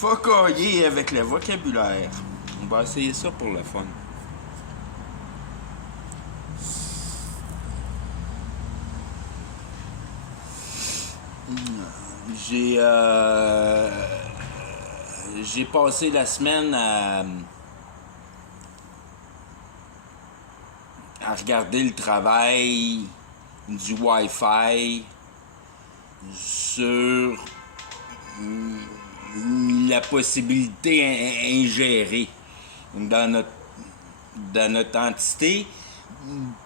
Focailler avec le vocabulaire. On va essayer ça pour le fun. J'ai passé la semaine à regarder le travail du Wi-Fi sur la possibilité ingérée dans notre entité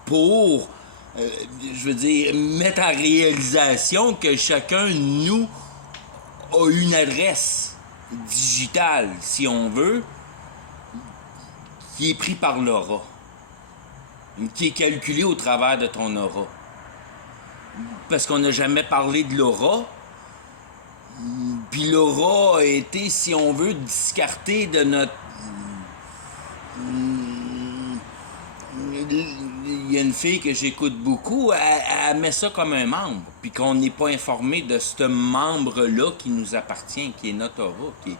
pour, je veux dire, mettre en réalisation que chacun de nous a une adresse digitale, si on veut, qui est prise par l'aura, qui est calculée au travers de ton aura. Parce qu'on n'a jamais parlé de l'aura, puis l'aura a été, si on veut, discartée de notre... Il y a une fille que j'écoute beaucoup, elle met ça comme un membre, puis qu'on n'est pas informé de ce membre-là qui nous appartient, qui est notre aura, qui est...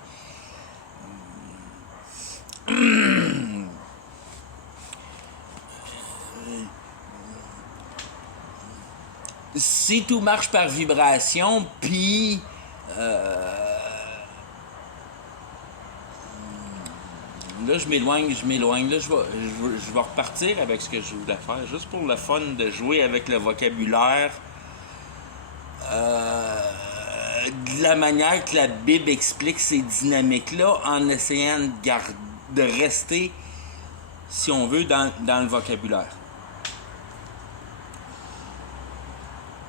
Si tout marche par vibration, puis... Là, je m'éloigne. Là, je vais repartir avec ce que je voulais faire, juste pour le fun de jouer avec le vocabulaire. De la manière que la Bible explique ces dynamiques-là, en essayant de rester, si on veut, dans le vocabulaire.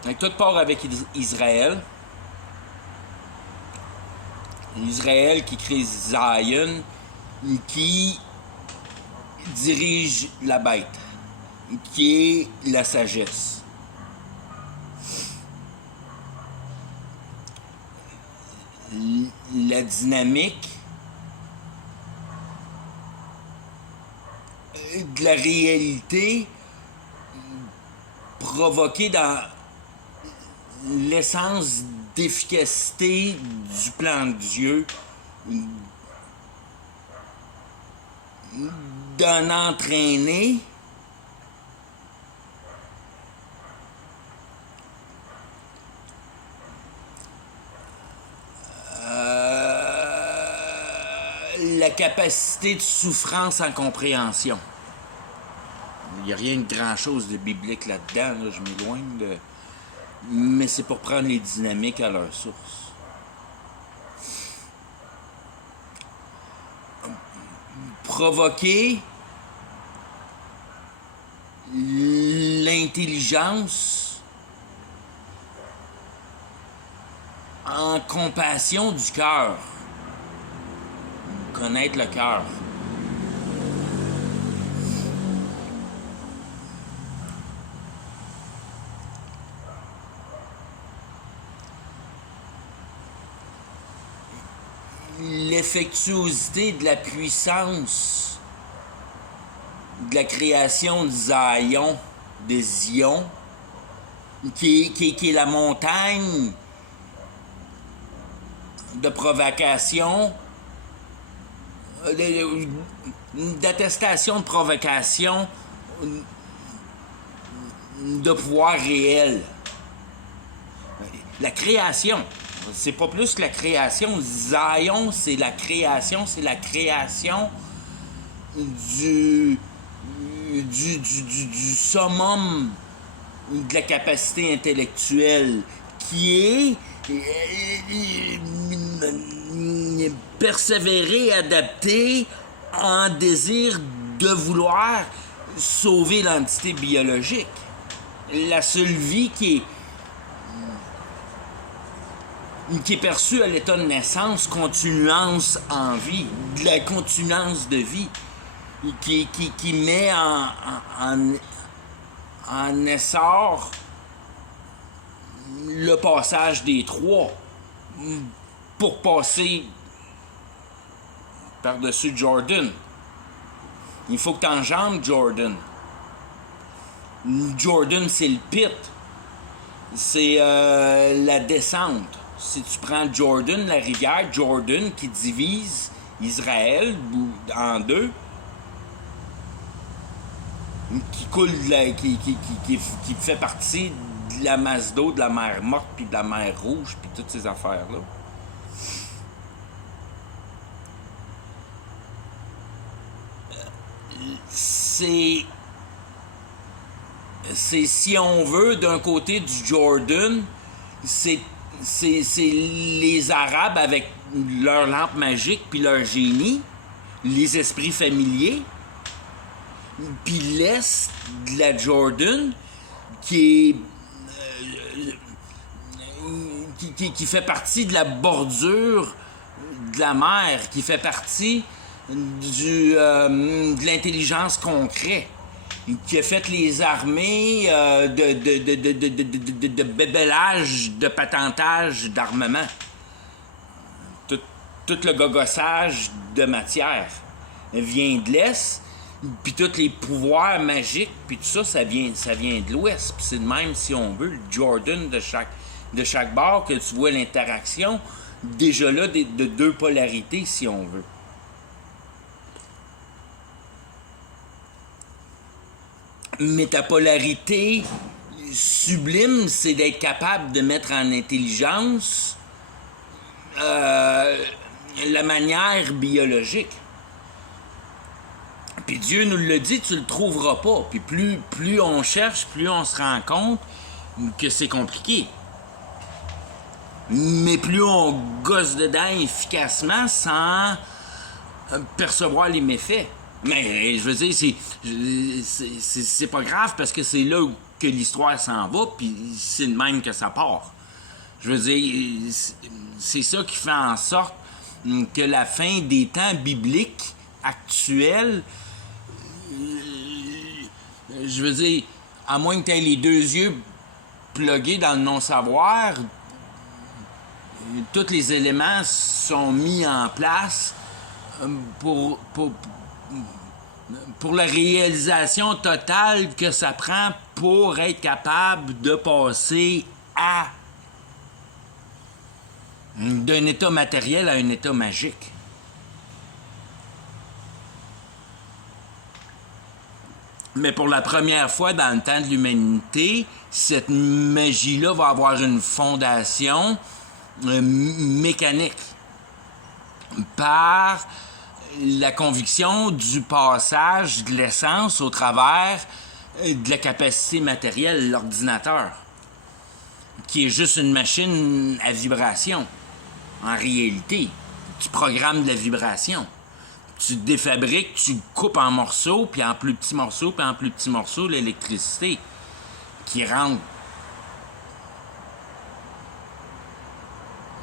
Donc, tout part avec Israël. Israël qui crée Zion, qui dirige la bête, qui est la sagesse. La dynamique de la réalité provoquée dans l'essence d'efficacité du plan de Dieu, d'un entraîné la capacité de souffrance en compréhension. Il n'y a rien de grand-chose de biblique là-dedans, là, je m'éloigne de... Mais c'est pour prendre les dynamiques à leur source. Provoquer l'intelligence en compassion du cœur. Connaître le cœur. L'effectuosité de la puissance de la création de Zion, qui est la montagne de provocation, d'attestation de provocation de pouvoir réel. La création. C'est pas plus que la création. Zion, c'est la création du summum de la capacité intellectuelle, qui est persévérer, adapter en désir de vouloir sauver l'entité biologique. La seule vie qui est perçue à l'état de naissance, continuance en vie, de la continuance de vie, qui met en essor le passage des trois pour passer par-dessus Jordan. Il faut que tu enjambes Jordan. Jordan, c'est le pit. C'est la descente. Si tu prends Jordan, la rivière Jordan qui divise Israël en deux, qui coule, qui fait partie de la masse d'eau de la mer Morte, puis de la mer Rouge, puis toutes ces affaires-là. C'est, si on veut, d'un côté du Jordan, c'est les Arabes avec leur lampe magique puis leur génie, les esprits familiers, puis l'est de la Jordan qui fait partie de la bordure de la mer, qui fait partie de l'intelligence concrète, qui a fait les armées de bébellage, de patentage d'armement. Tout le gogossage de matière vient de l'Est, puis tous les pouvoirs magiques, puis tout ça, ça vient de l'Ouest. Puis c'est de même, si on veut, le Jordan de chaque bord, que tu vois l'interaction, déjà là, de deux polarités, si on veut. Mais ta polarité sublime, c'est d'être capable de mettre en intelligence la manière biologique. Puis Dieu nous le dit, tu le trouveras pas. Puis plus on cherche, plus on se rend compte que c'est compliqué. Mais plus on gosse dedans efficacement sans percevoir les méfaits. Mais je veux dire, c'est pas grave parce que c'est là que l'histoire s'en va, puis c'est de même que ça part. Je veux dire, c'est ça qui fait en sorte que la fin des temps bibliques actuels, je veux dire, à moins que tu aies les deux yeux plugués dans le non-savoir, tous les éléments sont mis en place pour la réalisation totale que ça prend pour être capable de passer d'un état matériel à un état magique. Mais pour la première fois dans le temps de l'humanité, cette magie-là va avoir une fondation mécanique par la conviction du passage de l'essence au travers de la capacité matérielle, l'ordinateur, qui est juste une machine à vibration. En réalité, tu programmes de la vibration. Tu défabriques, tu coupes en morceaux, puis en plus petits morceaux, puis en plus petits morceaux, l'électricité qui rentre.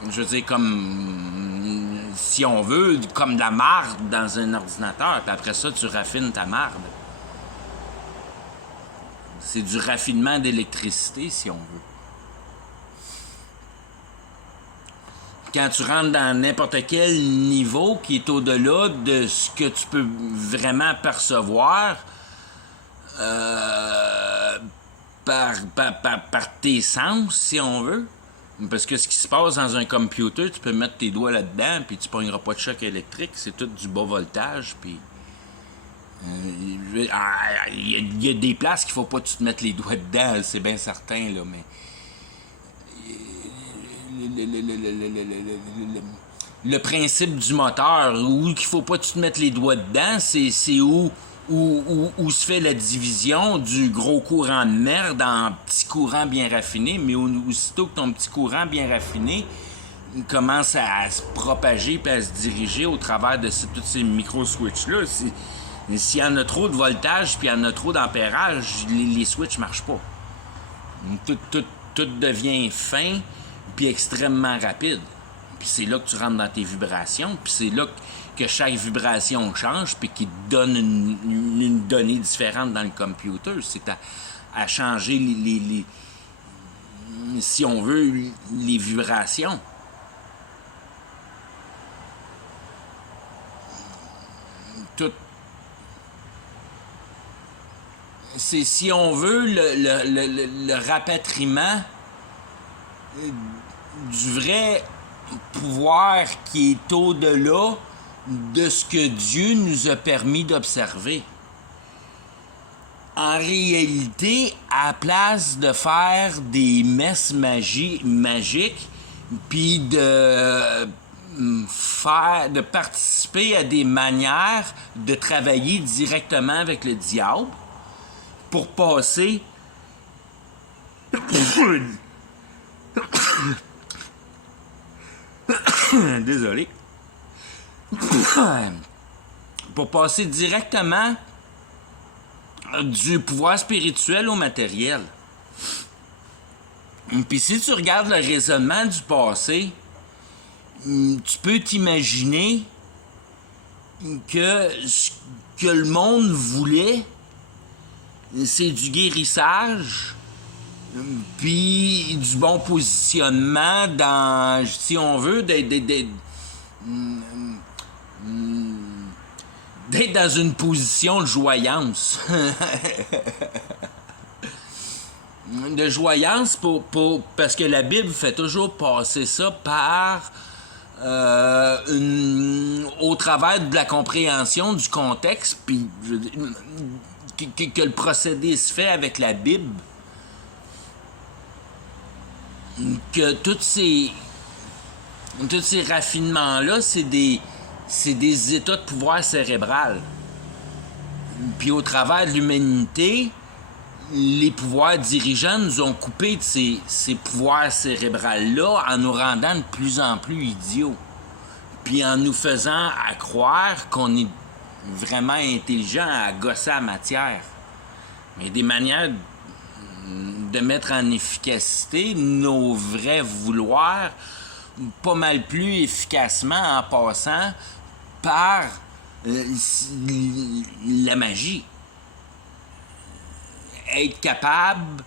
Je veux dire, comme, si on veut, comme de la marde dans un ordinateur, puis après ça, tu raffines ta marde. C'est du raffinement d'électricité, si on veut. Quand tu rentres dans n'importe quel niveau qui est au-delà de ce que tu peux vraiment percevoir par tes sens, si on veut. Parce que ce qui se passe dans un computer, tu peux mettre tes doigts là-dedans, puis tu pogneras pas de choc électrique, c'est tout du bas voltage, puis... Il y a des places qu'il faut pas que tu te mettes les doigts dedans, c'est bien certain, là, mais... Le principe du moteur, où il faut pas que tu te mettes les doigts dedans, c'est où se fait la division du gros courant de merde en petits courants bien raffinés, mais aussitôt que ton petit courant bien raffiné commence à se propager et à se diriger au travers de tous ces micro-switches-là, s'il y en a trop de voltage puis il y en a trop d'ampérage, les switches marchent pas. Tout devient fin puis extrêmement rapide. Puis c'est là que tu rentres dans tes vibrations, puis c'est là que chaque vibration change, puis qui te donne une donnée différente dans le computer. C'est à changer si on veut, les vibrations. Tout. C'est, si on veut, le rapatriement du vrai pouvoir qui est au-delà de ce que Dieu nous a permis d'observer. En réalité, à place de faire des messes magiques, puis de participer à des manières de travailler directement avec le diable pour passer désolé pour passer directement du pouvoir spirituel au matériel. Puis si tu regardes le raisonnement du passé, tu peux t'imaginer que ce que le monde voulait, c'est du guérissage, puis du bon positionnement dans, si on veut, d'être dans une position de joyance. De joyance parce que la Bible fait toujours passer ça par au travers de la compréhension du contexte, puis que le procédé se fait avec la Bible, que tous ces raffinements-là, c'est des états de pouvoir cérébral. Puis au travers de l'humanité, les pouvoirs dirigeants nous ont coupé de ces pouvoirs cérébrales-là en nous rendant de plus en plus idiots. Puis en nous faisant à croire qu'on est vraiment intelligent à gosser la matière. Mais des manières de mettre en efficacité nos vrais vouloirs pas mal plus efficacement en passant par la magie. Être capable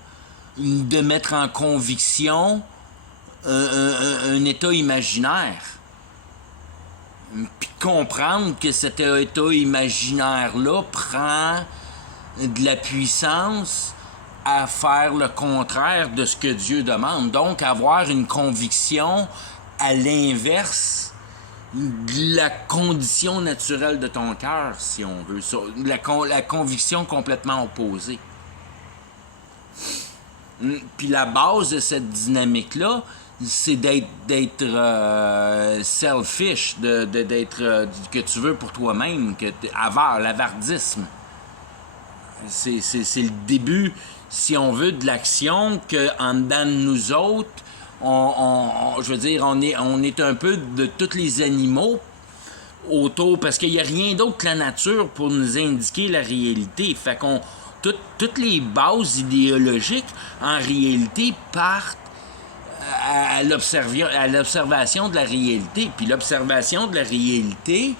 de mettre en conviction un état imaginaire. Puis comprendre que cet état imaginaire-là prend de la puissance à faire le contraire de ce que Dieu demande. Donc, avoir une conviction à l'inverse de la condition naturelle de ton cœur, si on veut. La conviction complètement opposée. Puis la base de cette dynamique-là, c'est d'être selfish, d'être que tu veux pour toi-même, l'avardisme. C'est le début, si on veut, de l'action qu'en dedans de nous autres, je veux dire, on est un peu de tous les animaux autour, parce qu'il n'y a rien d'autre que la nature pour nous indiquer la réalité. Fait qu'on toutes les bases idéologiques, en réalité, partent à l'observation de la réalité. Puis l'observation de la réalité,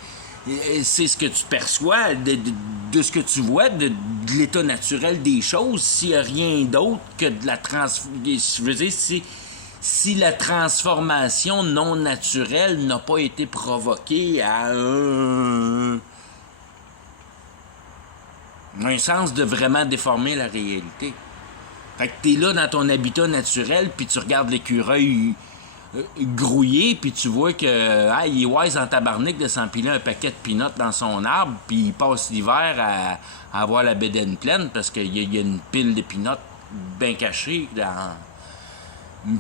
c'est ce que tu perçois de ce que tu vois, de l'état naturel des choses, s'il n'y a rien d'autre que de la je veux dire, si la transformation non naturelle n'a pas été provoquée à un sens de vraiment déformer la réalité. Fait que t'es là dans ton habitat naturel, puis tu regardes l'écureuil grouiller, puis tu vois que il est wise en tabarnak de s'empiler un paquet de peanuts dans son arbre, puis il passe l'hiver à avoir la bédaine pleine parce qu'il y a une pile de peanuts bien cachée dans...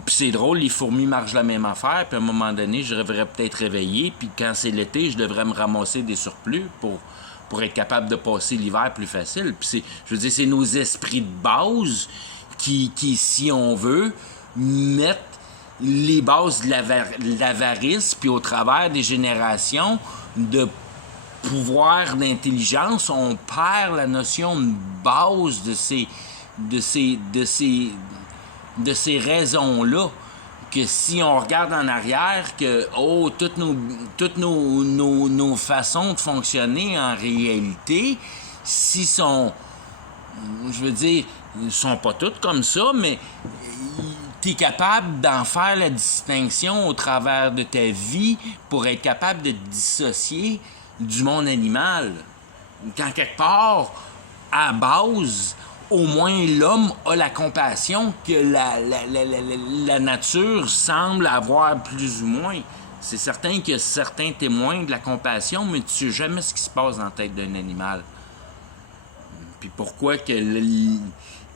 Puis c'est drôle, les fourmis marchent la même affaire, puis à un moment donné, je devrais peut-être réveiller, puis quand c'est l'été, je devrais me ramasser des surplus pour être capable de passer l'hiver plus facile. Puis je veux dire, c'est nos esprits de base qui, si on veut, mettent les bases de l'avarice, puis au travers des générations de pouvoir d'intelligence, on perd la notion de base de ces raisons-là. Que si on regarde en arrière, que toutes nos façons de fonctionner en réalité, si sont, je veux dire, sont pas toutes comme ça, mais tu es capable d'en faire la distinction au travers de ta vie pour être capable de te dissocier du monde animal. Quand quelque part, à base, au moins l'homme a la compassion que la nature semble avoir plus ou moins. C'est certain qu'il y a certains témoins de la compassion, mais tu sais jamais ce qui se passe dans la tête d'un animal. Puis pourquoi que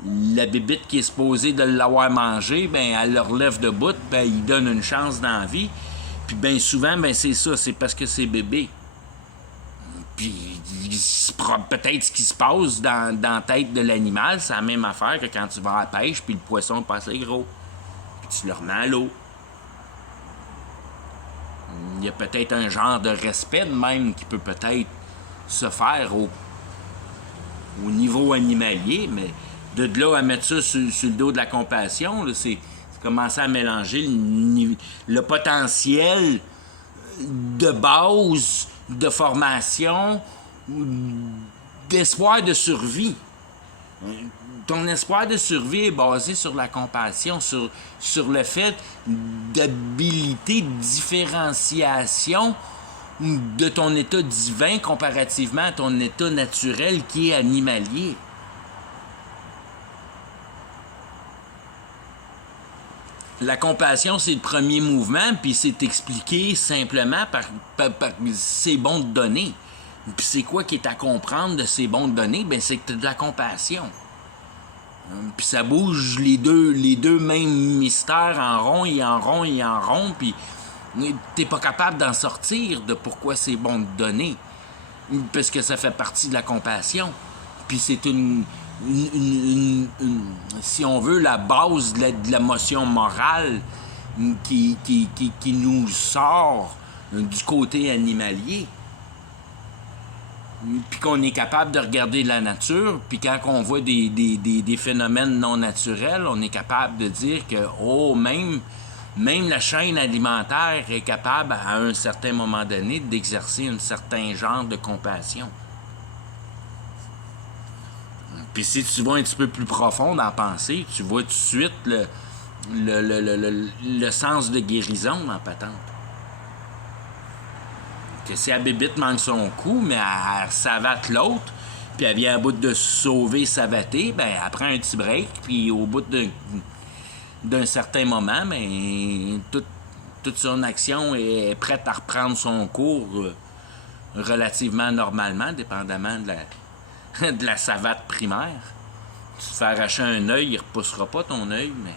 la bébite qui est supposée de l'avoir mangé, ben elle le relève debout, ben il donne une chance dans la vie. Puis bien souvent, ben c'est ça, c'est parce que c'est bébé. Puis peut-être ce qui se passe dans la tête de l'animal, c'est la même affaire que quand tu vas à la pêche, puis le poisson est pas assez gros. Puis tu le remets à l'eau. Il y a peut-être un genre de respect de même qui peut peut-être se faire au niveau animalier, mais de là à mettre ça sur le dos de la compassion, là, c'est commencer à mélanger le potentiel de base, de formation, d'espoir de survie. Ton espoir de survie est basé sur la compassion, sur le fait d'habilité de différenciation de ton état divin comparativement à ton état naturel qui est animalier. La compassion, c'est le premier mouvement, puis c'est expliqué simplement par c'est bon de donner. Puis c'est quoi qui est à comprendre de ces bons de donner? Ben c'est que tu as de la compassion. Puis ça bouge les deux mêmes mystères en rond et en rond et en rond, puis t'es pas capable d'en sortir de pourquoi c'est bon de donner. Parce que ça fait partie de la compassion. Puis c'est si on veut, la base de l'émotion morale qui nous sort du côté animalier. Puis qu'on est capable de regarder la nature, puis quand on voit des phénomènes non naturels, on est capable de dire que, même la chaîne alimentaire est capable, à un certain moment donné, d'exercer un certain genre de compassion. Puis si tu vas un petit peu plus profond dans la pensée, tu vois tout de suite le sens de guérison dans la patente. Que si la bébite manque son coup, mais elle savate l'autre, puis elle vient à bout de sauver, savater, ben elle prend un petit break, puis au bout d'un certain moment, ben, toute son action est prête à reprendre son cours relativement normalement, dépendamment de la savate primaire. Tu te fais arracher un œil, il ne repoussera pas ton œil, mais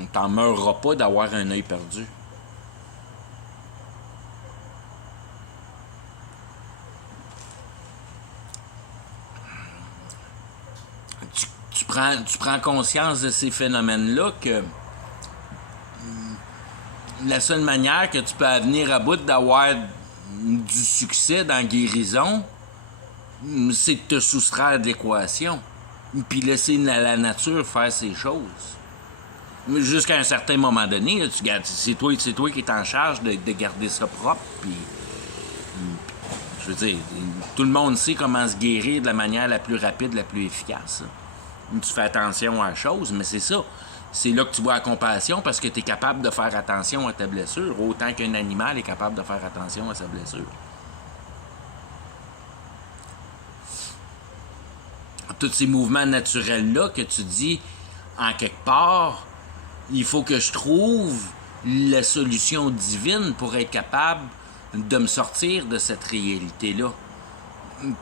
on t'en meurra pas d'avoir un œil perdu. Tu prends conscience de ces phénomènes-là que la seule manière que tu peux venir à bout d'avoir du succès dans la guérison, c'est de te soustraire de l'équation. Puis laisser la nature faire ses choses. Jusqu'à un certain moment donné, là, c'est toi qui es en charge de garder ça propre. Puis, je veux dire, tout le monde sait comment se guérir de la manière la plus rapide, la plus efficace. Tu fais attention à la chose, mais c'est ça. C'est là que tu vois la compassion parce que tu es capable de faire attention à ta blessure, autant qu'un animal est capable de faire attention à sa blessure. Tous ces mouvements naturels-là que tu dis, en quelque part, il faut que je trouve la solution divine pour être capable de me sortir de cette réalité-là.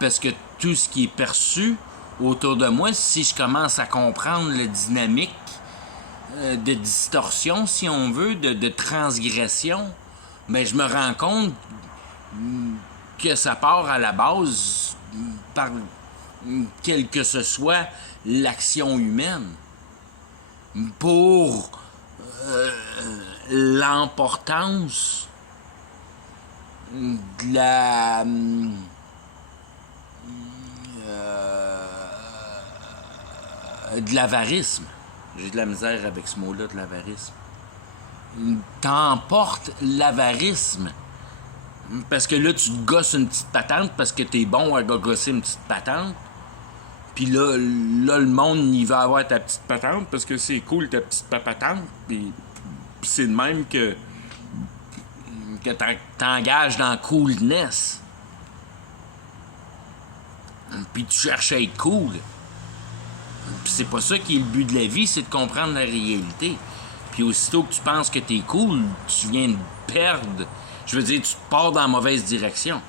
Parce que tout ce qui est perçu autour de moi, si je commence à comprendre la dynamique de distorsion, si on veut, de transgression, ben je me rends compte que ça part à la base par quelle que ce soit l'action humaine pour l'importance de l'avarisme. J'ai de la misère avec ce mot-là, de l'avarisme. T'emportes l'avarisme. Parce que là, tu te gosses une petite patente parce que t'es bon à gosser une petite patente. Puis là, le monde, il va avoir ta petite patente parce que c'est cool, ta petite patente. Puis c'est de même que t'engages dans coolness. Puis tu cherches à être cool. Puis c'est pas ça qui est le but de la vie, c'est de comprendre la réalité. Puis aussitôt que tu penses que t'es cool, tu viens de perdre. Je veux dire, tu pars dans la mauvaise direction.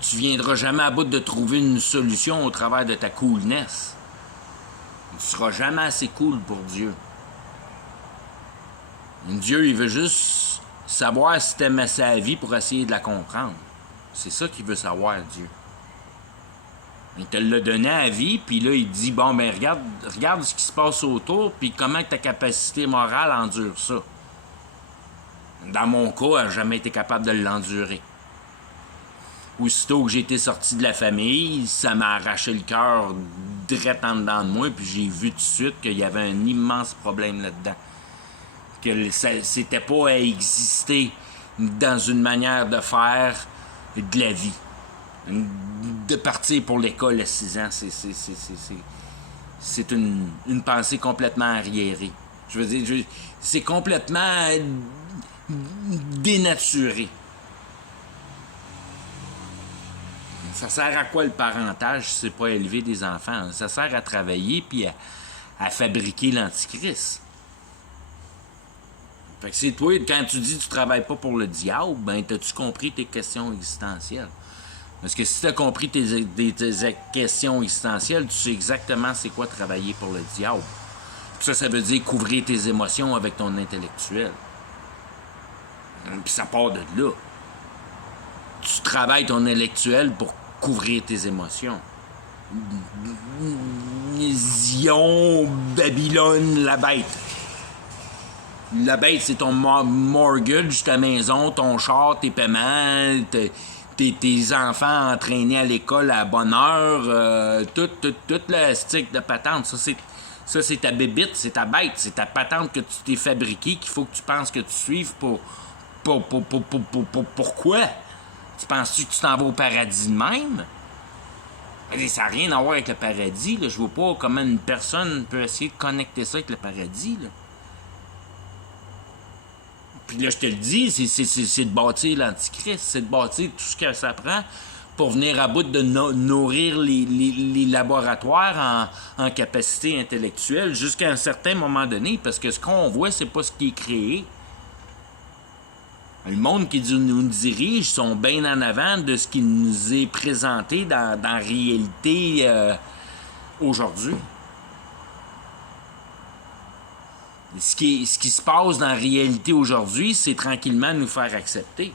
Tu viendras jamais à bout de trouver une solution au travers de ta coolness. Tu seras jamais assez cool pour Dieu. Dieu, il veut juste savoir si t'aimais sa vie pour essayer de la comprendre. C'est ça qu'il veut savoir, Dieu. Il te l'a donné à la vie, puis là, il dit, bon, ben regarde ce qui se passe autour, puis comment ta capacité morale endure ça. Dans mon cas, elle n'a jamais été capable de l'endurer. Aussitôt que j'ai été sorti de la famille, ça m'a arraché le cœur direct en dedans de moi, puis j'ai vu tout de suite qu'il y avait un immense problème là-dedans. Que c'était pas à exister dans une manière de faire de la vie. De partir pour l'école à 6 ans, c'est une pensée complètement arriérée. Je veux dire, c'est complètement dénaturé. Ça sert à quoi le parentage si c'est pas élever des enfants? Ça sert à travailler puis à fabriquer l'antichrist. Fait que c'est toi, quand tu dis que tu travailles pas pour le diable, ben t'as-tu compris tes questions existentielles? Parce que si tu as compris tes questions existentielles, tu sais exactement c'est quoi travailler pour le diable. Puis ça veut dire couvrir tes émotions avec ton intellectuel. Puis ça part de là. Tu travailles ton intellectuel pour couvrir tes émotions. Zion, Babylone, la bête. La bête, c'est ton mortgage, ta maison, ton char, tes paiements, tes enfants entraînés à l'école à bonne heure, tout le stick de patente. Ça, c'est ta bébite, c'est ta bête, c'est ta patente que tu t'es fabriquée, qu'il faut que tu penses que tu suives pourquoi? Tu penses-tu que tu t'en vas au paradis de même? Ça n'a rien à voir avec le paradis. Là. Je vois pas comment une personne peut essayer de connecter ça avec le paradis. Là. Puis là, je te le dis, c'est de bâtir l'antichrist, c'est de bâtir tout ce que ça prend pour venir à bout de nourrir les laboratoires en capacité intellectuelle jusqu'à un certain moment donné, parce que ce qu'on voit, c'est pas ce qui est créé. Le monde qui nous dirige sont bien en avant de ce qui nous est présenté dans la réalité aujourd'hui. Ce qui se passe dans la réalité aujourd'hui, c'est tranquillement nous faire accepter.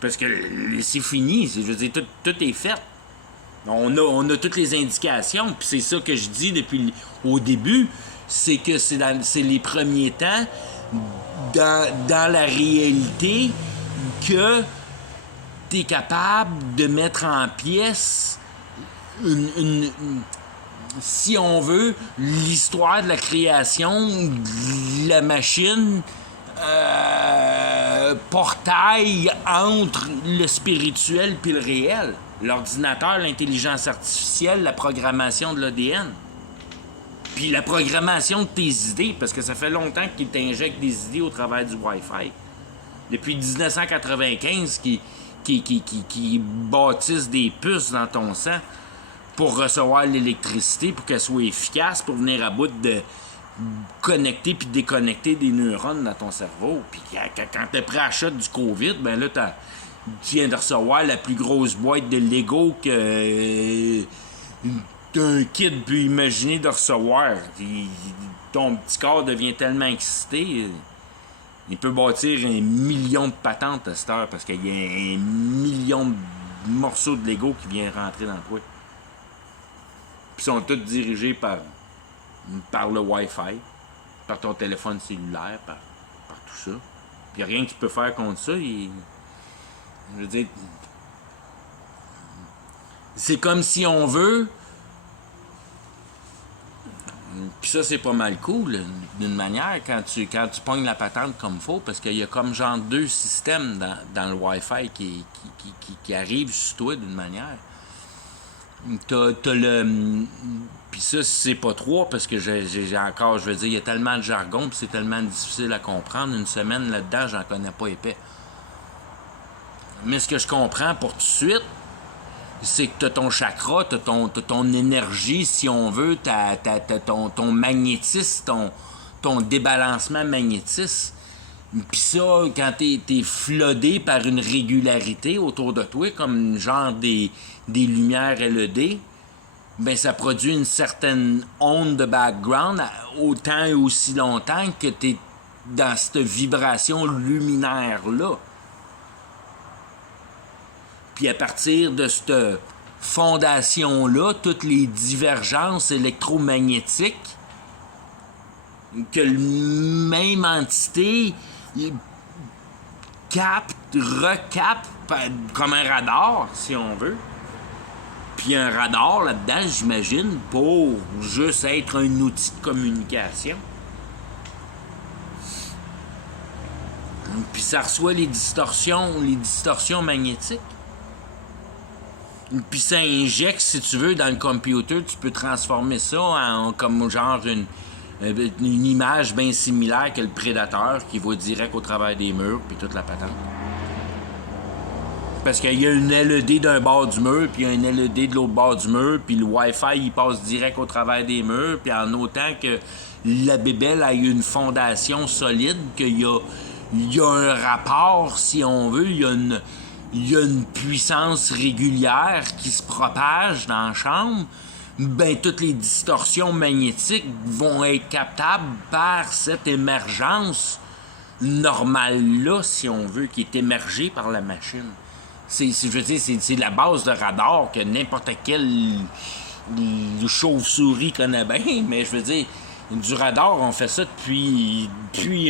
Parce que c'est fini, je veux dire, tout est fait. On a toutes les indications, puis c'est ça que je dis depuis au début, c'est que c'est les premiers temps, dans la réalité, que tu es capable de mettre en pièces si on veut, l'histoire de la création de la machine, portail entre le spirituel puis le réel. L'ordinateur, l'intelligence artificielle, la programmation de l'ADN. Puis la programmation de tes idées, parce que ça fait longtemps qu'ils t'injectent des idées au travers du Wi-Fi. Depuis 1995, qui bâtissent des puces dans ton sang pour recevoir l'électricité, pour qu'elle soit efficace, pour venir à bout de connecter puis déconnecter des neurones dans ton cerveau. Puis quand t'es prêt à shot du COVID, ben là, tu viens de recevoir la plus grosse boîte de Lego que un kid peut imaginer de recevoir. Ton petit corps devient tellement excité, il peut bâtir 1 million de patentes à cette heure parce qu'il y a 1 million de morceaux de Lego qui viennent rentrer dans le toit. Puis sont tous dirigés par le Wi-Fi, par ton téléphone cellulaire, par tout ça. Puis rien que tu peux faire contre ça. Je veux dire, c'est comme si on veut. Puis ça, c'est pas mal cool, d'une manière, quand tu pognes la patente comme faut, parce qu'il y a comme genre 2 systèmes dans le Wi-Fi qui arrivent sur toi d'une manière. T'as le... Puis ça, c'est pas 3, parce que j'ai encore, je veux dire, il y a tellement de jargon, puis c'est tellement difficile à comprendre. Une semaine là-dedans, j'en connais pas épais. Mais ce que je comprends pour tout de suite, c'est que tu as ton chakra, tu as ton énergie, si on veut, ton magnétisme, ton débalancement magnétisme. Puis ça, quand t'es floodé par une régularité autour de toi, comme genre des lumières LED, ben ça produit une certaine onde de background autant et aussi longtemps que t'es dans cette vibration luminaire-là. Puis à partir de cette fondation-là, toutes les divergences électromagnétiques que la même entité capte, recapte comme un radar, si on veut. Puis un radar là-dedans, j'imagine, pour juste être un outil de communication. Puis ça reçoit les distorsions magnétiques. Puis ça injecte, si tu veux, dans le computer, tu peux transformer ça en comme genre une image bien similaire que le prédateur qui voit direct au travers des murs, puis toute la patente. Parce qu'il y a une LED d'un bord du mur, puis un LED de l'autre bord du mur, puis le Wi-Fi, il passe direct au travers des murs, puis en autant que la bébelle a une fondation solide, qu'il y a un rapport, si on veut, il y a une puissance régulière qui se propage dans la chambre, ben toutes les distorsions magnétiques vont être captables par cette émergence normale-là, si on veut, qui est émergée par la machine. Je veux dire, c'est la base de radar que n'importe quelle chauve-souris connaît bien, mais je veux dire, du radar, on fait ça depuis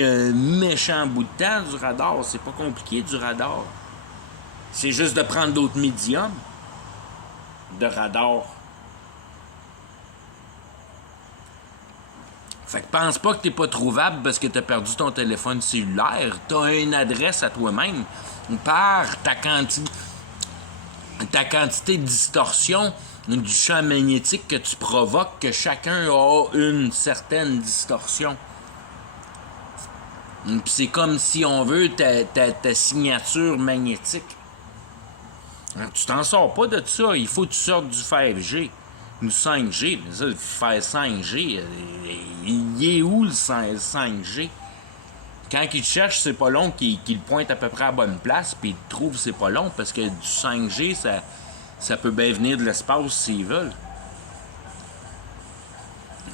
un méchant bout de temps, du radar. C'est pas compliqué, du radar. C'est juste de prendre d'autres médiums de radar. Fait que pense pas que t'es pas trouvable parce que t'as perdu ton téléphone cellulaire. T'as une adresse à toi-même par ta quantité de distorsion du champ magnétique que tu provoques, que chacun a une certaine distorsion. Puis c'est comme si on veut ta signature magnétique. Alors, tu t'en sors pas de ça. Il faut que tu sortes du 5G. Du 5G. Mais ça, le 5G, il est où le 5G? Quand il te cherche, c'est pas long qu'il le pointe à peu près à la bonne place, puis il te trouve, c'est pas long, parce que du 5G, ça peut bien venir de l'espace s'ils veulent.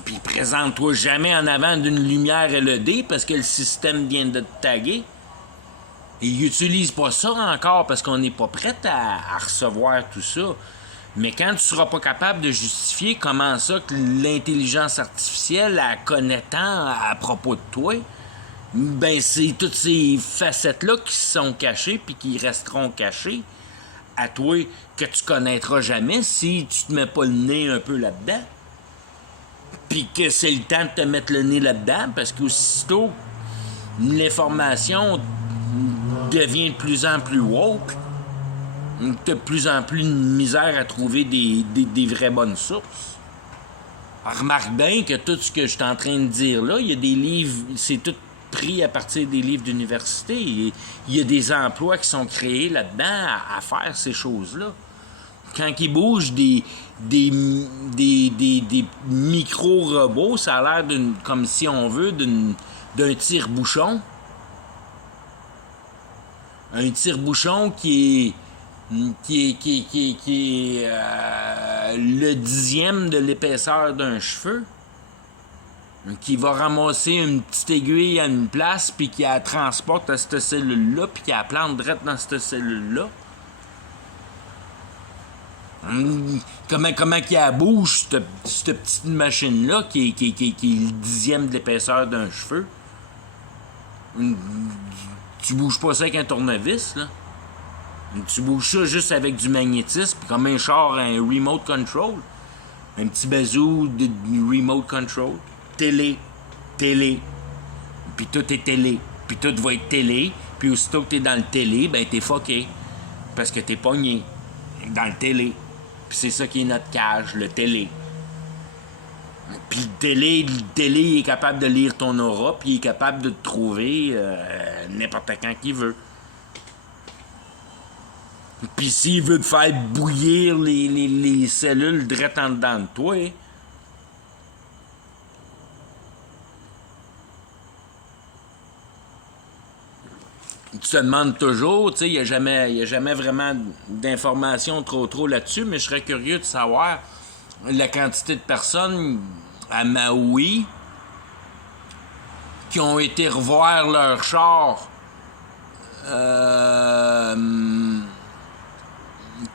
Puis présente-toi jamais en avant d'une lumière LED, parce que le système vient de te taguer. Et ils n'utilisent pas ça encore, parce qu'on n'est pas prêt à recevoir tout ça. Mais quand tu seras pas capable de justifier comment ça que l'intelligence artificielle la connaît tant à propos de toi, ben c'est toutes ces facettes-là qui sont cachées puis qui resteront cachées à toi que tu connaîtras jamais si tu te mets pas le nez un peu là-dedans. Puis que c'est le temps de te mettre le nez là-dedans parce qu'aussitôt l'information devient de plus en plus woke, t'as de plus en plus de misère à trouver des vraies bonnes sources. Remarque bien que tout ce que je suis en train de dire là, il y a des livres, c'est tout pris à partir des livres d'université. Il y a des emplois qui sont créés là-dedans à faire ces choses-là. Quand ils bougent des micro-robots, ça a l'air comme si on veut, d'un tire-bouchon. Un tire-bouchon qui est le 10e de l'épaisseur d'un cheveu, qui va ramasser une petite aiguille à une place, puis qui la transporte à cette cellule-là, puis qui la plante direct dans cette cellule-là. Comment qu'il la bouge, cette petite machine-là, qui est le 10e de l'épaisseur d'un cheveu? Tu bouges pas ça avec un tournevis, là. Tu bouges ça juste avec du magnétisme, comme un char, un remote control. Un petit bazou de remote control. Télé. Puis tout est télé. Puis tout va être télé. Puis aussitôt que t'es dans le télé, ben t'es fucké. Parce que t'es pogné dans le télé. Puis c'est ça qui est notre cage, le télé. Puis le télé il est capable de lire ton aura, puis il est capable de te trouver n'importe quand qu'il veut. Puis s'il veut te faire bouillir les cellules direct en dedans de toi, tu te demandes toujours, tu sais, il n'y a jamais vraiment d'informations trop là-dessus, mais je serais curieux de savoir la quantité de personnes à Maui qui ont été revoir leur char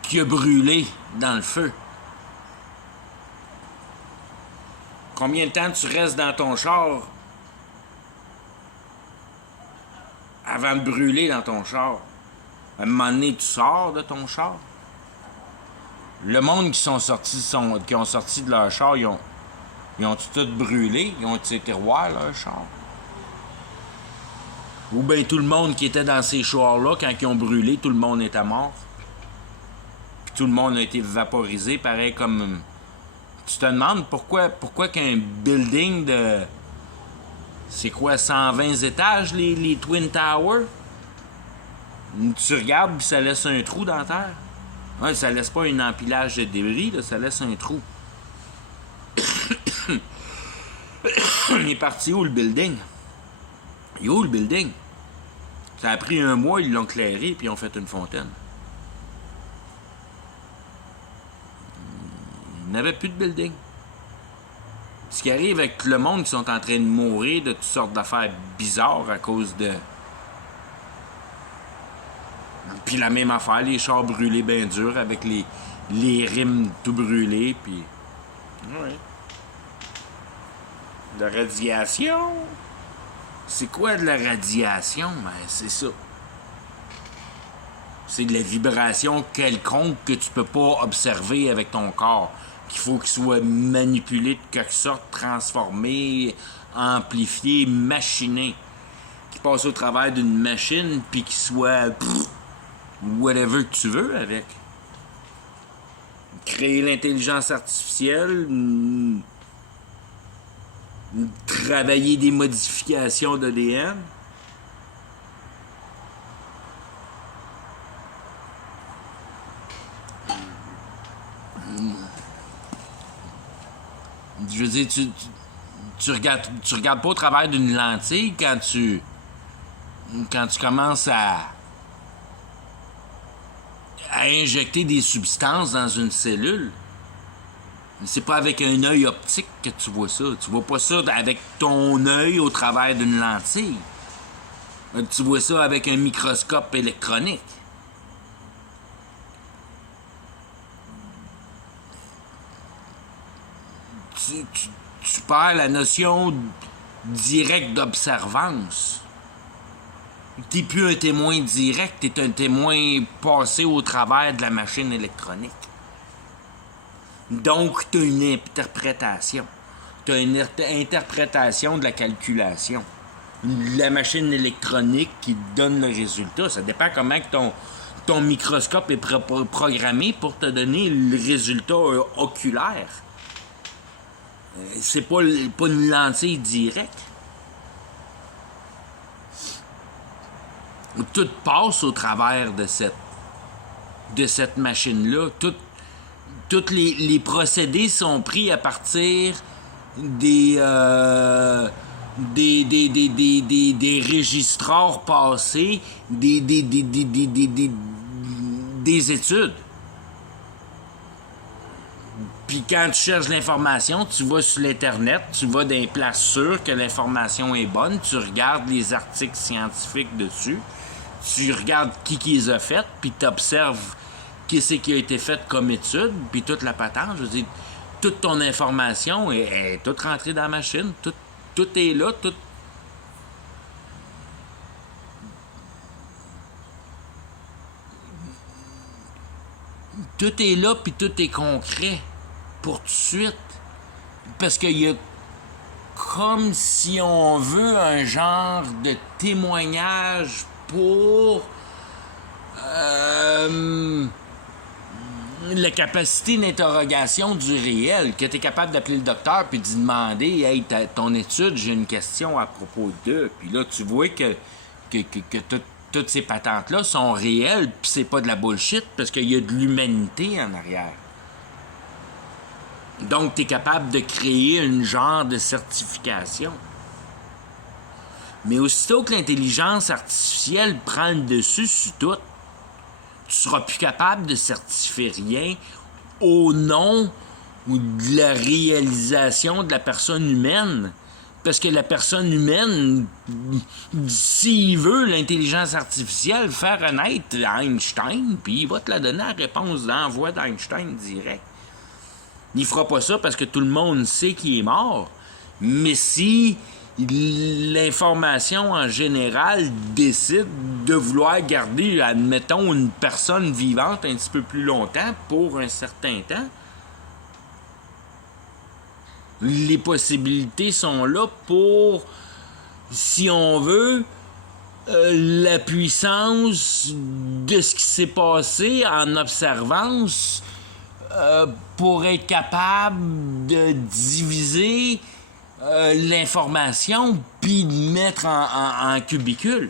qui a brûlé dans le feu. Combien de temps tu restes dans ton char avant de brûler dans ton char? À un moment donné, tu sors de ton char. Le monde qui ont sorti de leur char, ils ont tout brûlé? Ils ont été revoir leur char? Ou bien tout le monde qui était dans ces chars-là, quand ils ont brûlé, tout le monde était mort? Puis tout le monde a été vaporisé, pareil comme... Tu te demandes pourquoi qu'un building de... C'est quoi, 120 étages, les Twin Towers? Tu regardes, puis ça laisse un trou dans la terre. Ouais, ça laisse pas un empilage de débris, là, ça laisse un trou. Il est parti où, le building? Il est où, le building? Ça a pris un mois, ils l'ont clairé, puis ils ont fait une fontaine. Il n'avait plus de building. Ce qui arrive avec le monde qui sont en train de mourir de toutes sortes d'affaires bizarres à cause de... Puis la même affaire, les chars brûlés bien durs avec les rimes tout brûlés, puis... Ouais. De la radiation. C'est quoi de la radiation? Ben, c'est ça. C'est de la vibration quelconque que tu peux pas observer avec ton corps. Qu'il faut qu'il soit manipulé de quelque sorte, transformé, amplifié, machiné. Qu'il passe au travers d'une machine, puis qu'il soit... whatever que tu veux avec. Créer l'intelligence artificielle... travailler des modifications d'ADN. Je veux dire, tu regardes pas au travers d'une lentille quand tu commences à injecter des substances dans une cellule. C'est pas avec un œil optique que tu vois ça. Tu vois pas ça avec ton œil au travers d'une lentille. Tu vois ça avec un microscope électronique. Tu perds la notion directe d'observance. T'es plus un témoin direct, t'es un témoin passé au travers de la machine électronique. Donc, tu as une interprétation. Tu as une interprétation de la calculation. La machine électronique qui te donne le résultat. Ça dépend comment que ton microscope est programmé pour te donner le résultat oculaire. C'est pas une lentille directe. Tout passe au travers de cette machine-là. Tous les procédés sont pris à partir des registrars passés, des études. Puis quand tu cherches l'information, tu vas sur l'Internet, tu vas dans des places sûres que l'information est bonne, tu regardes les articles scientifiques dessus, tu regardes qui les a fait, puis tu observes qu'est-ce qui a été fait comme étude, puis toute la patente. Je veux dire, toute ton information est toute rentrée dans la machine. Tout est là, tout... Tout est là, puis tout est concret pour tout de suite. Parce qu'il y a comme si on veut un genre de témoignage pour la capacité d'interrogation du réel, que tu es capable d'appeler le docteur puis d'y demander « Hey, ton étude, j'ai une question à propos de... » Puis là, tu vois que toutes ces patentes-là sont réelles, puis c'est pas de la bullshit, parce qu'il y a de l'humanité en arrière. Donc, tu es capable de créer un genre de certification. Mais aussitôt que l'intelligence artificielle prend le dessus sur tout, tu seras plus capable de certifier rien au nom ou de la réalisation de la personne humaine. Parce que la personne humaine, s'il veut, l'intelligence artificielle, faire renaître Einstein, puis il va te la donner la réponse d'envoi d'Einstein direct. Il fera pas ça parce que tout le monde sait qu'il est mort. Mais si l'information en général décide de vouloir garder, admettons, une personne vivante un petit peu plus longtemps pour un certain temps, les possibilités sont là pour, si on veut, la puissance de ce qui s'est passé en observance pour être capable de diviser l'information puis de mettre en cubicule.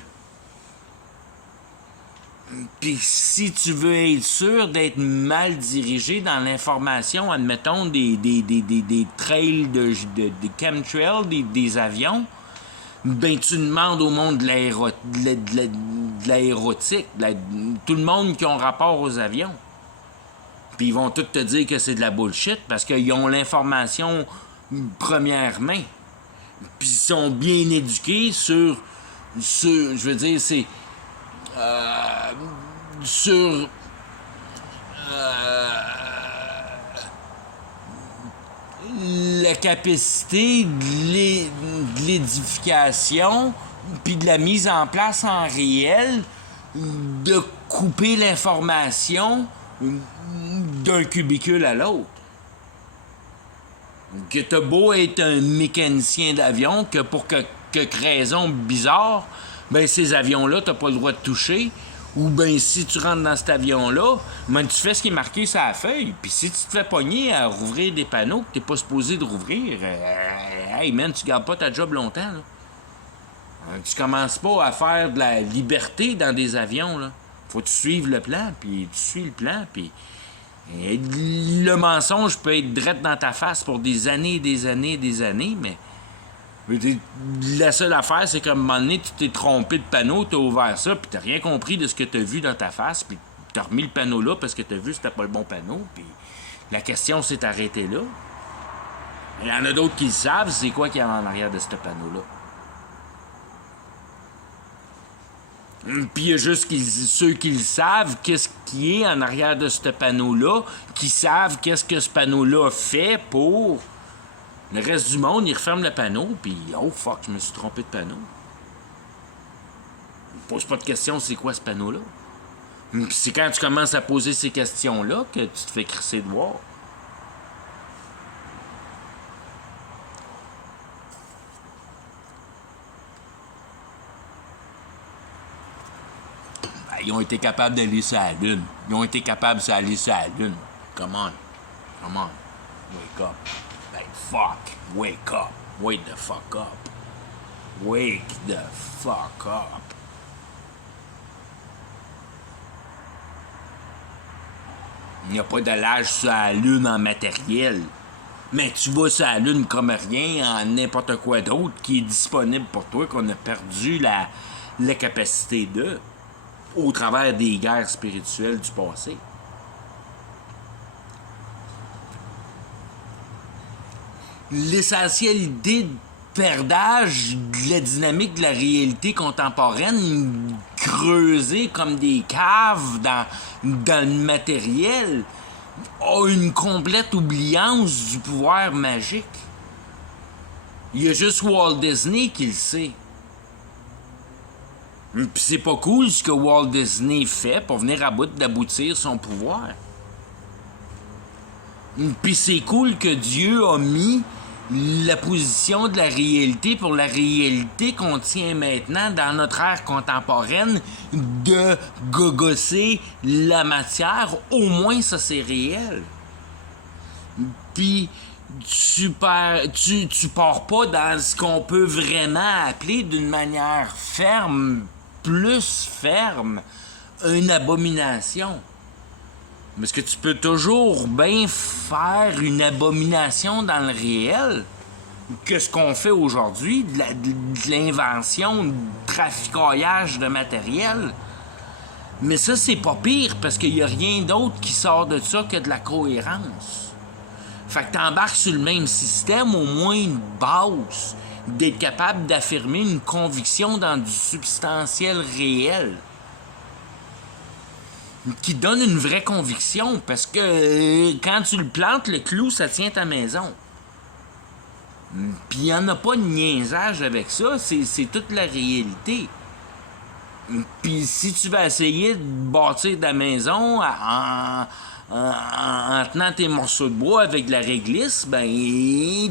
Puis si tu veux être sûr d'être mal dirigé dans l'information, admettons des trails de chemtrails, des avions, ben tu demandes au monde de l'aérotique, tout le monde qui ont rapport aux avions. Puis ils vont tous te dire que c'est de la bullshit parce qu'ils ont l'information première main. Puis ils sont bien éduqués sur je veux dire, c'est sur la capacité de l'édification puis de la mise en place en réel de couper l'information d'un cubicule à l'autre. Que t'as beau être un mécanicien d'avion, que pour quelque raison bizarre, ben ces avions-là, t'as pas le droit de toucher. Ou ben si tu rentres dans cet avion-là, ben tu fais ce qui est marqué sur la feuille. Puis si tu te fais pogner à rouvrir des panneaux que t'es pas supposé de rouvrir, hey man, tu gardes pas ta job longtemps, là. Tu commences pas à faire de la liberté dans des avions, là. Faut que tu suives le plan, puis tu suis le plan, puis le mensonge peut être direct dans ta face pour des années, des années, des années, mais la seule affaire, c'est qu'à un moment donné, tu t'es trompé de panneau, t'as ouvert ça, puis t'as rien compris de ce que t'as vu dans ta face, puis t'as remis le panneau là parce que t'as vu que c'était pas le bon panneau, puis la question s'est arrêtée là. Il y en a d'autres qui le savent, c'est quoi qu'il y a en arrière de ce panneau-là. Puis il y a juste ceux qui le savent, qu'est-ce qui est en arrière de ce panneau-là, qui savent qu'est-ce que ce panneau-là fait pour... Le reste du monde, il referme le panneau, puis oh fuck, je me suis trompé de panneau. On pose pas de questions, c'est quoi ce panneau-là? Puis c'est quand tu commences à poser ces questions-là que tu te fais crisser de voir. Ils ont été capables d'aller sur la Lune. Ils ont été capables d'aller sur la Lune. Come on. Come on. Wake up. Like, fuck. Wake up. Wake the fuck up. Wake the fuck up. Il n'y a pas de l'âge sur la Lune en matériel. Mais tu vas sur la Lune comme rien, en n'importe quoi d'autre qui est disponible pour toi, qu'on a perdu la capacité de... au travers des guerres spirituelles du passé. L'essentialité de perdage de la dynamique de la réalité contemporaine, creusée comme des caves dans le matériel, a une complète oubliance du pouvoir magique. Il y a juste Walt Disney qui le sait. Puis c'est pas cool ce que Walt Disney fait pour venir à bout d'aboutir son pouvoir. Puis c'est cool que Dieu a mis la position de la réalité pour la réalité qu'on tient maintenant dans notre ère contemporaine de gogosser la matière. Au moins ça c'est réel. Puis tu pars pas dans ce qu'on peut vraiment appeler d'une manière ferme plus ferme une abomination. Parce que tu peux toujours bien faire une abomination dans le réel que ce qu'on fait aujourd'hui, de l'invention, du traficoyage de matériel. Mais ça, c'est pas pire parce qu'il n'y a rien d'autre qui sort de ça que de la cohérence. Fait que t'embarques sur le même système, au moins une base d'être capable d'affirmer une conviction dans du substantiel réel. Qui donne une vraie conviction, parce que quand tu le plantes, le clou, ça tient ta maison. Puis il n'y en a pas de niaisage avec ça, c'est toute la réalité. Puis si tu vas essayer de bâtir ta maison en tenant tes morceaux de bois avec de la réglisse, ben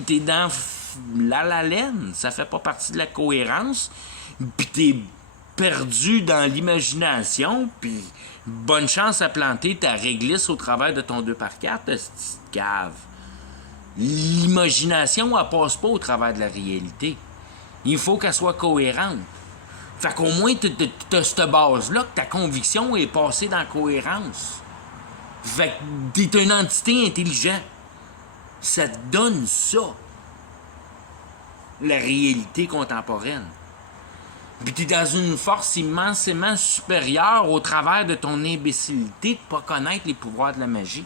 t'es dans la laine, ça fait pas partie de la cohérence, puis t'es perdu dans l'imagination, puis bonne chance à planter ta réglisse au travers de ton 2x4, cette cave. L'imagination, elle passe pas au travers de la réalité. Il faut qu'elle soit cohérente. Fait qu'au moins, t'as cette base-là, que ta conviction est passée dans la cohérence. Fait que t'es une entité intelligente. Ça te donne ça. La réalité contemporaine. Puis t'es dans une force immensément supérieure au travers de ton imbécilité de pas connaître les pouvoirs de la magie.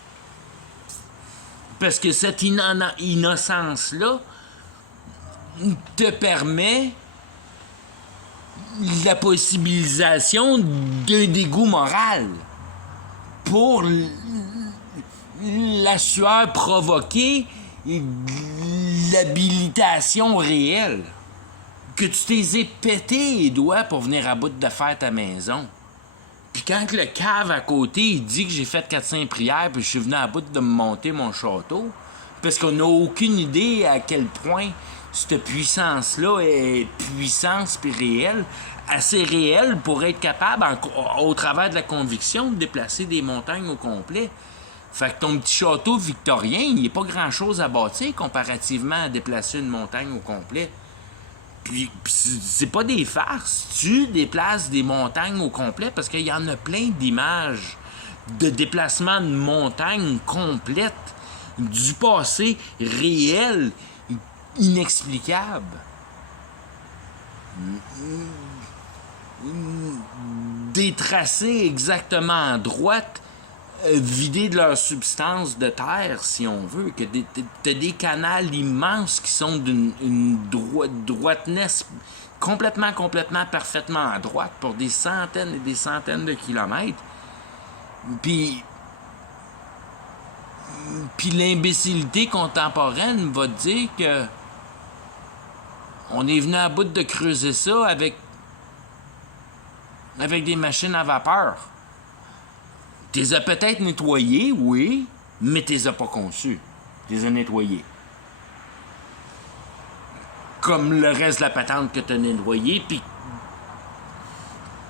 Parce que cette innocence-là te permet la possibilisation d'un dégoût moral pour la sueur provoquée et l'habilitation réelle. Que tu t'es pété les doigts pour venir à bout de faire ta maison. Puis quand le cave à côté, il dit que j'ai fait 400 prières puis je suis venu à bout de me monter mon château, parce qu'on n'a aucune idée à quel point cette puissance-là est puissance puis réelle, assez réelle pour être capable, au travers de la conviction, de déplacer des montagnes au complet. Fait que ton petit château victorien, il n'est pas grand-chose à bâtir comparativement à déplacer une montagne au complet. Puis c'est pas des farces. Tu déplaces des montagnes au complet parce qu'il y en a plein d'images de déplacement de montagnes complètes du passé réel, inexplicable. Des tracés exactement à droite, vidés de leur substance de terre, si on veut, que t'as des canals immenses qui sont d'une droitenesse complètement, parfaitement à droite pour des centaines et des centaines de kilomètres. Puis l'imbécilité contemporaine va te dire que on est venu à bout de creuser ça avec des machines à vapeur. Tu les as peut-être nettoyés, oui, mais tu les as pas conçus. Tu les as nettoyés. Comme le reste de la patente que tu as nettoyée, puis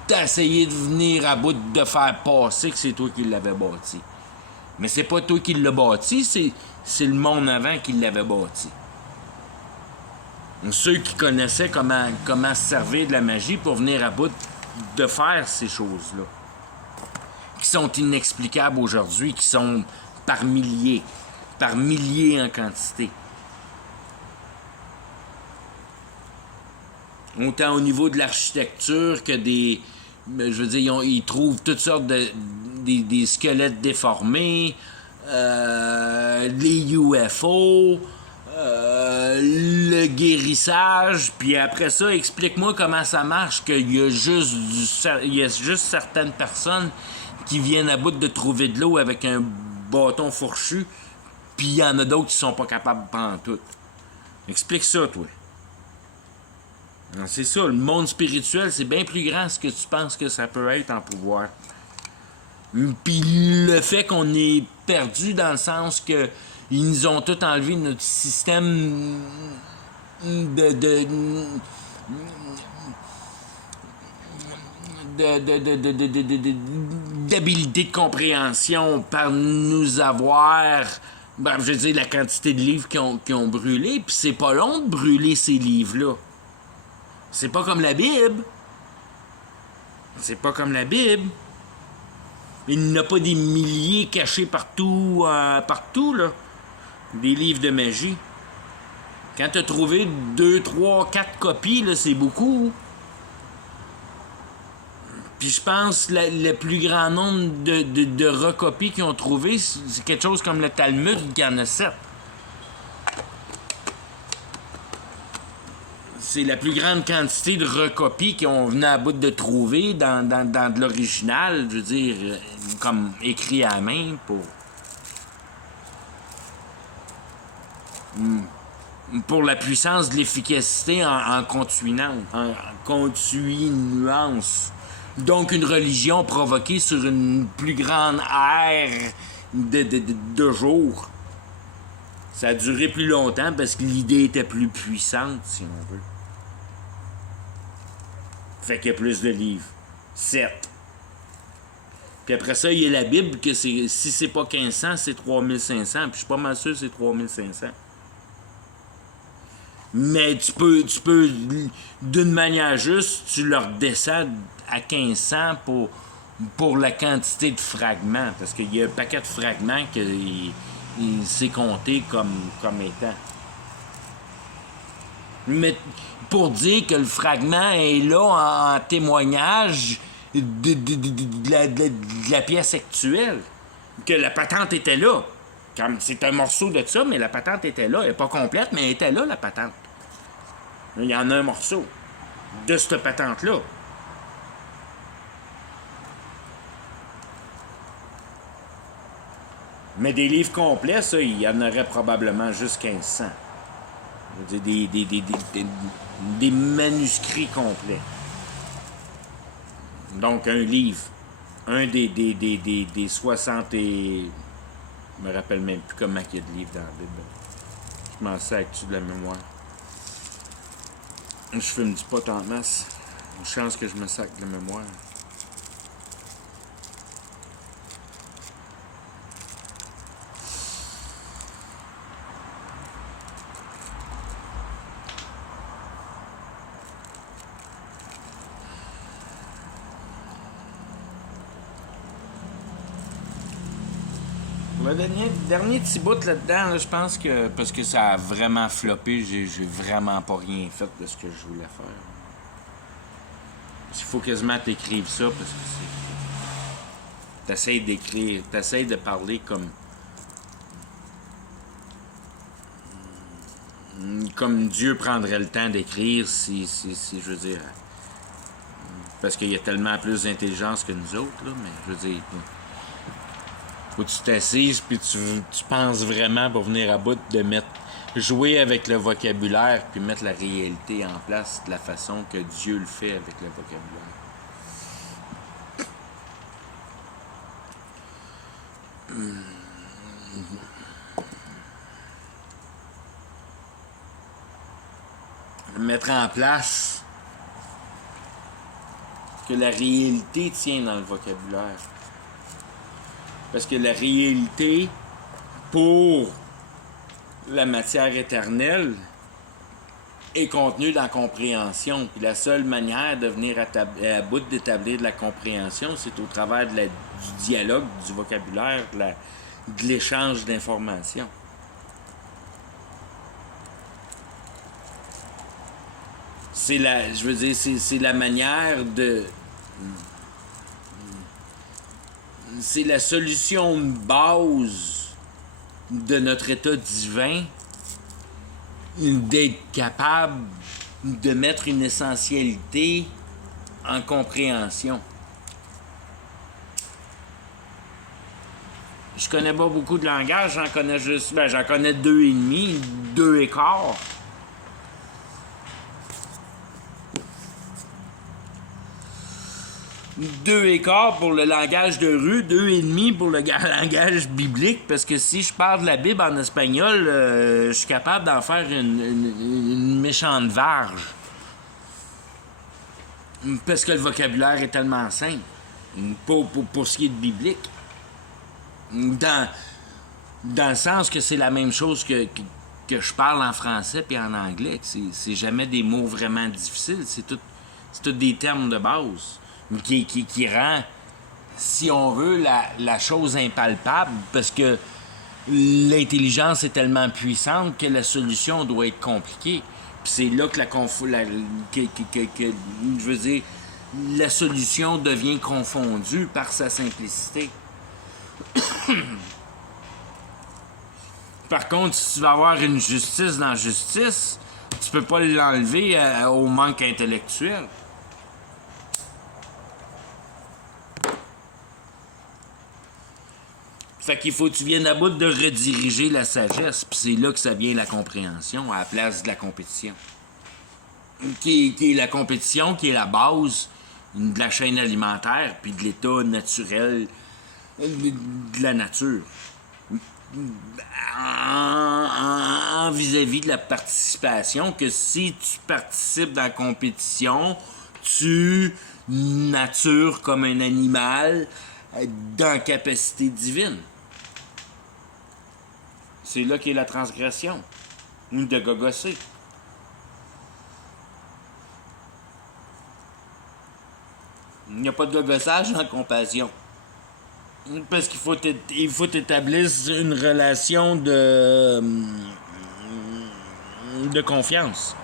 tu as essayé de venir à bout de faire passer que c'est toi qui l'avais bâti. Mais c'est pas toi qui l'as bâti, c'est le monde avant qui l'avait bâti. Ceux qui connaissaient comment se servir de la magie pour venir à bout de faire ces choses-là. Qui sont inexplicables aujourd'hui, qui sont par milliers en quantité. Autant au niveau de l'architecture que des... Je veux dire, ils trouvent toutes sortes des squelettes déformés, les UFO, le guérissage, puis après ça, explique-moi comment ça marche, qu'il y a juste certaines personnes qui viennent à bout de trouver de l'eau avec un bâton fourchu, puis il y en a d'autres qui sont pas capables pantoute. Explique ça, toi. C'est ça, le monde spirituel, c'est bien plus grand que ce que tu penses que ça peut être en pouvoir. Puis le fait qu'on est perdu dans le sens que ils nous ont tout enlevé notre système d'habilité de compréhension par nous avoir, je veux dire, la quantité de livres qui ont brûlé, puis c'est pas long de brûler ces livres-là. C'est pas comme la Bible. C'est pas comme la Bible. Il n'y en a pas des milliers cachés partout, partout, là. Des livres de magie. Quand tu as trouvé 2, 3, 4 copies, là, c'est beaucoup. Puis je pense que le plus grand nombre de recopies qu'ils ont trouvé, c'est quelque chose comme le Talmud qui en a 7. C'est la plus grande quantité de recopies qu'on venait à bout de trouver dans de l'original, je veux dire, comme écrit à la main pour la puissance de l'efficacité en continuance. Donc une religion provoquée sur une plus grande ère de jours. Ça a duré plus longtemps parce que l'idée était plus puissante, si on veut. Fait qu'il y a plus de livres. 7. Puis après ça, il y a la Bible, que si c'est pas 1500, c'est 3500. Puis je suis pas mal sûr que c'est 3500. Mais tu peux d'une manière juste, tu le redescends à 1500 pour la quantité de fragments. Parce qu'il y a un paquet de fragments qu'il s'est compté comme étant. Mais pour dire que le fragment est là en témoignage de la pièce actuelle. Que la patente était là. Comme c'est un morceau de ça, mais la patente était là. Elle n'est pas complète, mais elle était là, la patente. Il y en a un morceau de cette patente-là. Mais des livres complets, ça, il y en aurait probablement juste 1500. Je veux dire, des manuscrits complets. Donc, un livre. Un des 60 et... Je me rappelle même plus comment il y a de livres dans la Bible. Je m'en sac-tu de la mémoire. Je fume du pot en masse. Une chance que je me sac de la mémoire. Le dernier petit bout là-dedans, là, je pense que parce que ça a vraiment floppé, j'ai vraiment pas rien fait de ce que je voulais faire. Il faut quasiment t'écrire ça parce que c'est. T'essayes d'écrire, t'essayes de parler comme Dieu prendrait le temps d'écrire si je veux dire. Parce qu'il y a tellement plus d'intelligence que nous autres, là, mais je veux dire. Faut que tu t'assises puis tu penses vraiment pour venir à bout de jouer avec le vocabulaire puis mettre la réalité en place de la façon que Dieu le fait avec le vocabulaire. Mettre en place que la réalité tient dans le vocabulaire. Parce que la réalité, pour la matière éternelle, est contenue dans la compréhension. Puis la seule manière de venir à bout d'établir de la compréhension, c'est au travers du dialogue, du vocabulaire, de l'échange d'informations. C'est la manière de... C'est la solution de base de notre état divin d'être capable de mettre une essentialité en compréhension. Je connais pas beaucoup de langages, j'en connais juste... j'en connais 2,5, 2 et quart. Deux et quart pour le langage de rue, 2,5 pour le langage biblique, parce que si je parle de la Bible en espagnol, je suis capable d'en faire une méchante varge. Parce que le vocabulaire est tellement simple. Pour ce qui est de biblique. Dans le sens que c'est la même chose que je parle en français puis en anglais. C'est jamais des mots vraiment difficiles. C'est tout des termes de base. qui rend, si on veut, la chose impalpable, parce que l'intelligence est tellement puissante que la solution doit être compliquée. Puis c'est là que je veux dire, la solution devient confondue par sa simplicité. Par contre, si tu veux avoir une justice dans la justice, tu peux pas l'enlever au manque intellectuel. Fait qu'il faut que tu viennes à bout de rediriger la sagesse, puis c'est là que ça vient la compréhension, à la place de la compétition. Qui est la compétition, qui est la base de la chaîne alimentaire, puis de l'état naturel de la nature. En vis-à-vis de la participation, que si tu participes dans la compétition, tu natures comme un animal dans capacité divine. C'est là qu'est la transgression, de gogosser. Il n'y a pas de gogossage en compassion. Parce qu'il faut établir une relation de confiance.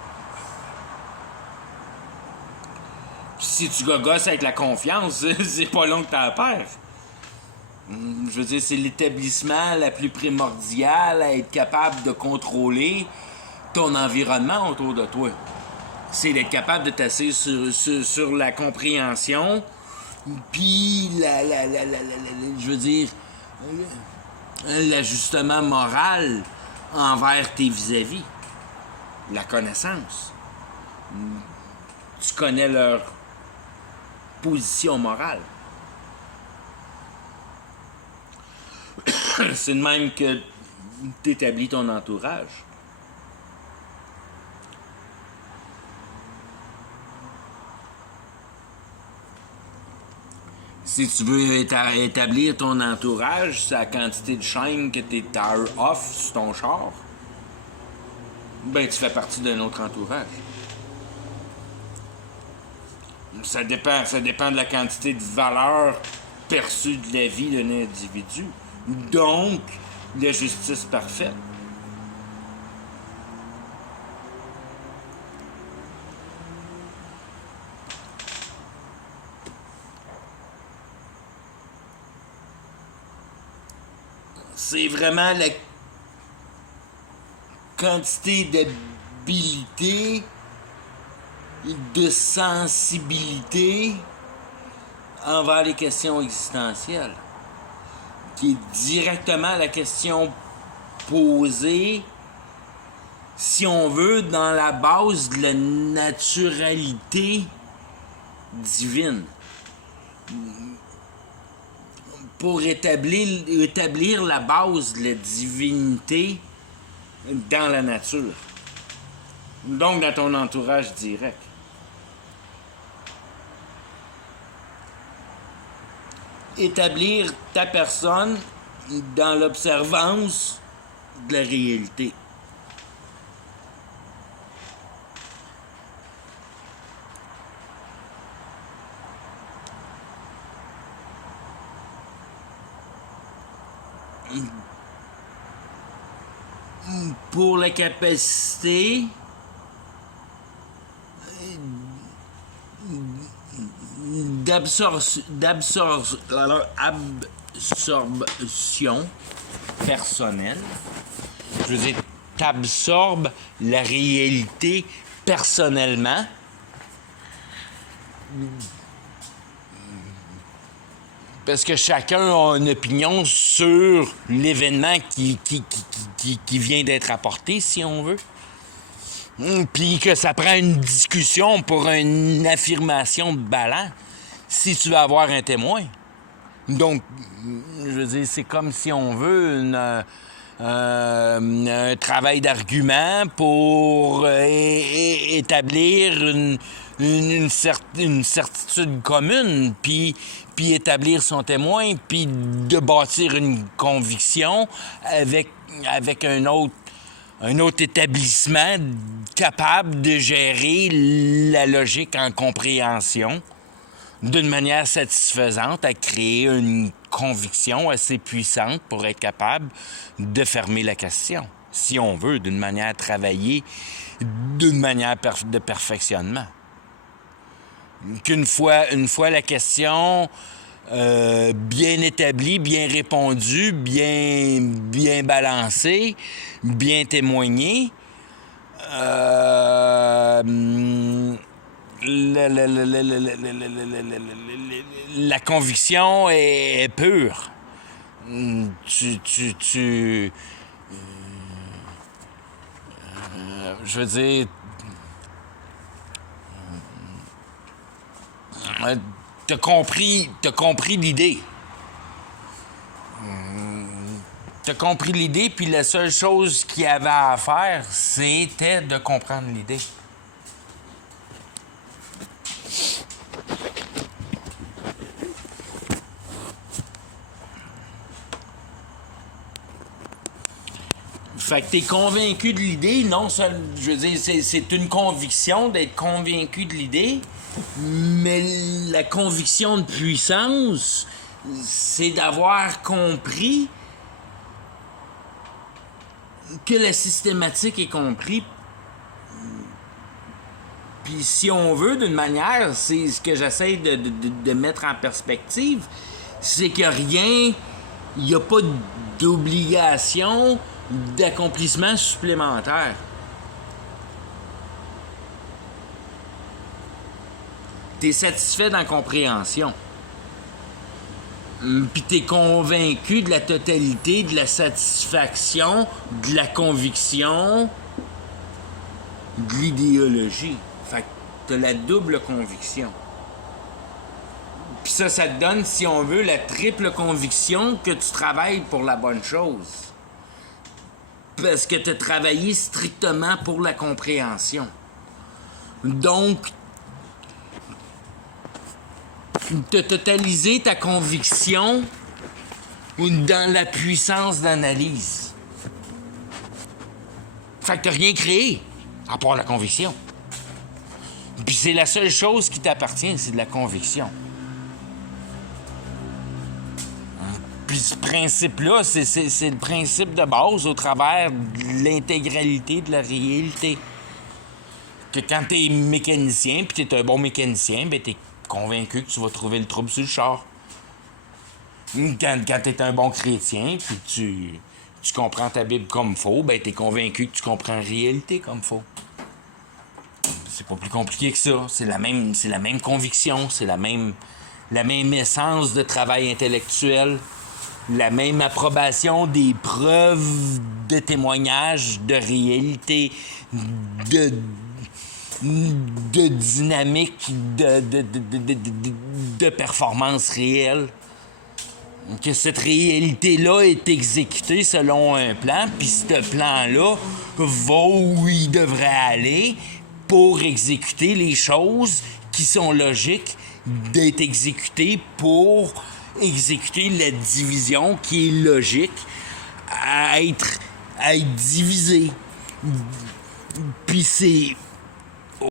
Si tu gogosses avec la confiance, c'est pas long que t'en perds. Je veux dire, c'est l'établissement la plus primordiale à être capable de contrôler ton environnement autour de toi. C'est d'être capable de t'asseoir sur la compréhension, puis je veux dire, l'ajustement moral envers tes vis-à-vis. La connaissance. Tu connais leur position morale. C'est de même que tu établis ton entourage. Si tu veux établir ton entourage, c'est la quantité de chaînes que tu off sur ton char, ben tu fais partie d'un autre entourage. Ça dépend de la quantité de valeur perçue de la vie d'un individu. Donc, la justice parfaite. C'est vraiment la quantité d'habilité, de sensibilité envers les questions existentielles, qui est directement la question posée, si on veut, dans la base de la naturalité divine. Pour établir la base de la divinité dans la nature. Donc, dans ton entourage direct. Établir ta personne dans l'observance de la réalité. Pour la capacité d'absorption personnelle. Je veux dire, t'absorbes la réalité personnellement. Parce que chacun a une opinion sur l'événement qui vient d'être apporté, si on veut. Puis que ça prend une discussion pour une affirmation de balance, si tu veux avoir un témoin. Donc, je veux dire, c'est comme si on veut un travail d'argument pour établir une certitude commune, puis établir son témoin, puis de bâtir une conviction avec un autre établissement capable de gérer la logique en compréhension d'une manière satisfaisante à créer une conviction assez puissante pour être capable de fermer la question, si on veut, d'une manière travaillée, d'une manière de perfectionnement. Qu'une fois la question bien établie, bien répondue, bien balancée, bien témoignée, la conviction est pure. Je veux dire, t'as compris l'idée. T'as compris l'idée, puis la seule chose qu'il y avait à faire, c'était de comprendre l'idée. Fait que t'es convaincu de l'idée, non seulement, je veux dire, c'est une conviction d'être convaincu de l'idée, mais la conviction de puissance, c'est d'avoir compris que la systématique est comprise. Puis si on veut, d'une manière, c'est ce que j'essaie de mettre en perspective, c'est que rien, il n'y a pas d'obligation d'accomplissement supplémentaire. T'es satisfait dans la compréhension. Puis t'es convaincu de la totalité, de la satisfaction, de la conviction, de l'idéologie. Fait que t'as la double conviction. Puis ça te donne, si on veut, la triple conviction que tu travailles pour la bonne chose. Parce que t'as travaillé strictement pour la compréhension. Donc, t'as totalisé ta conviction dans la puissance d'analyse. Fait que t'as rien créé, à part la conviction. Puis c'est la seule chose qui t'appartient, c'est de la conviction. Puis ce principe-là, c'est le principe de base au travers de l'intégralité de la réalité. Que quand t'es mécanicien, puis t'es un bon mécanicien, ben t'es convaincu que tu vas trouver le trouble sur le char. Quand t'es un bon chrétien, puis tu comprends ta Bible comme faut, ben t'es convaincu que tu comprends la réalité comme faut. C'est pas plus compliqué que ça. C'est la même conviction, c'est la même essence de travail intellectuel, la même approbation des preuves de témoignages, de réalité, de dynamique, de performance réelle. Que cette réalité-là est exécutée selon un plan, puis ce plan-là va où il devrait aller pour exécuter les choses qui sont logiques d'être exécutées pour exécuter la division qui est logique à être divisée. Puis c'est